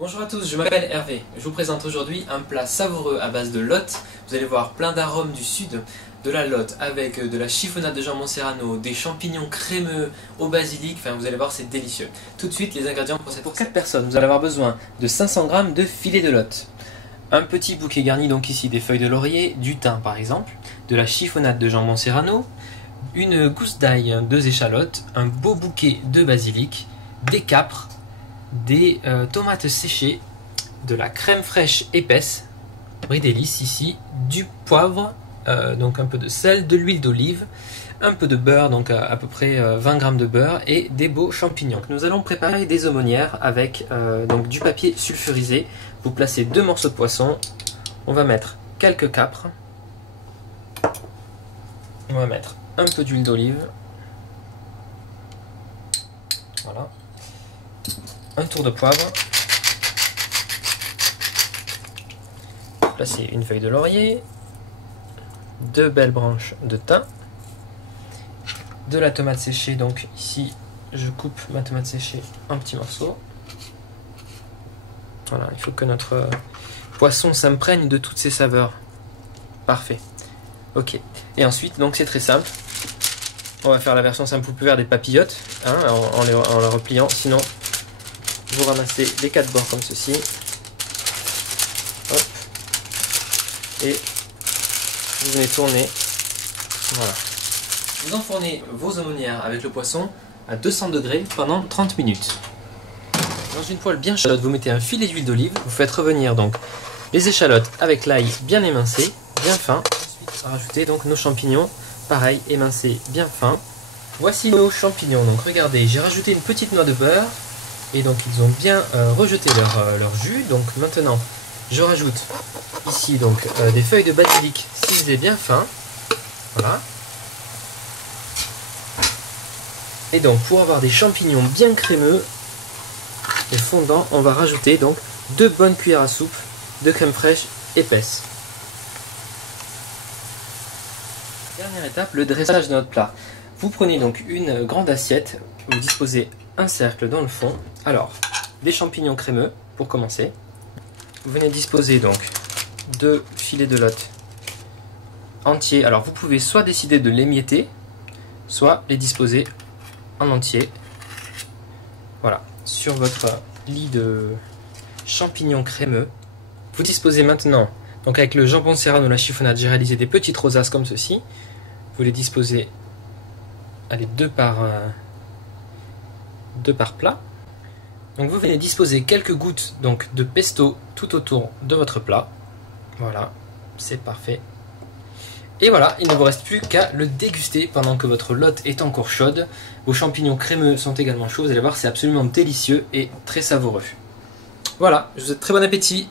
Bonjour à tous, je m'appelle Hervé. Je vous présente aujourd'hui un plat savoureux à base de lotte. Vous allez voir plein d'arômes du sud de la lotte avec de la chiffonnade de jambon serrano, des champignons crémeux au basilic. Enfin, vous allez voir, c'est délicieux. Tout de suite, les ingrédients pour cette recette. Pour 4 personnes, vous allez avoir besoin de 500 g de filet de lotte, un petit bouquet garni, donc ici des feuilles de laurier, du thym par exemple, de la chiffonnade de jambon serrano, une gousse d'ail, 2 échalotes, un beau bouquet de basilic, des capres, des tomates séchées, de la crème fraîche épaisse, brie d'élice ici, du poivre, donc un peu de sel, de l'huile d'olive, un peu de beurre, donc à peu près 20 g de beurre et des beaux champignons. Nous allons préparer des aumônières avec donc du papier sulfurisé. Vous placez 2 morceaux de poisson, on va mettre quelques capres, on va mettre un peu d'huile d'olive, voilà, un tour de poivre, placer une feuille de laurier, 2 belles branches de thym, de la tomate séchée, donc ici je coupe ma tomate séchée en petits morceaux. Voilà, il faut que notre poisson s'imprègne de toutes ces saveurs. Parfait. Ok. Et ensuite, donc c'est très simple. On va faire la version simple. Vous pouvez faire des papillotes hein, en les repliant. Sinon, vous ramassez les 4 bords comme ceci. Hop. Et vous venez tourner. Voilà. Vous enfournez vos aumônières avec le poisson à 200 degrés pendant 30 minutes. Dans une poêle bien chaude, vous mettez un filet d'huile d'olive. Vous faites revenir donc les échalotes avec l'ail bien émincé, bien fin. Ensuite, rajoutez donc nos champignons, pareil, émincés, bien fin. Voici nos champignons. Donc regardez, j'ai rajouté une petite noix de beurre et donc ils ont bien rejeté leur jus. Donc maintenant, je rajoute ici donc des feuilles de basilic ciselées bien fin. Voilà. Et donc pour avoir des champignons bien crémeux et fondants, on va rajouter donc 2 bonnes cuillères à soupe de crème fraîche épaisse. Dernière étape, le dressage de notre plat. Vous prenez donc une grande assiette, vous disposez un cercle dans le fond. Alors, des champignons crémeux pour commencer. Vous venez disposer donc 2 filets de lotte entiers. Alors vous pouvez soit décider de l'émietter, soit les disposer en entier. Voilà, sur votre lit de champignons crémeux. Vous disposez maintenant, donc avec le jambon serrano, la chiffonnade, j'ai réalisé des petites rosaces comme ceci. Vous les disposez, allez, 2 par plat. Donc vous venez disposer quelques gouttes donc de pesto tout autour de votre plat. Voilà, c'est parfait. Et voilà, il ne vous reste plus qu'à le déguster pendant que votre lotte est encore chaude. Vos champignons crémeux sont également chauds. Vous allez voir, c'est absolument délicieux et très savoureux. Voilà, je vous souhaite très bon appétit.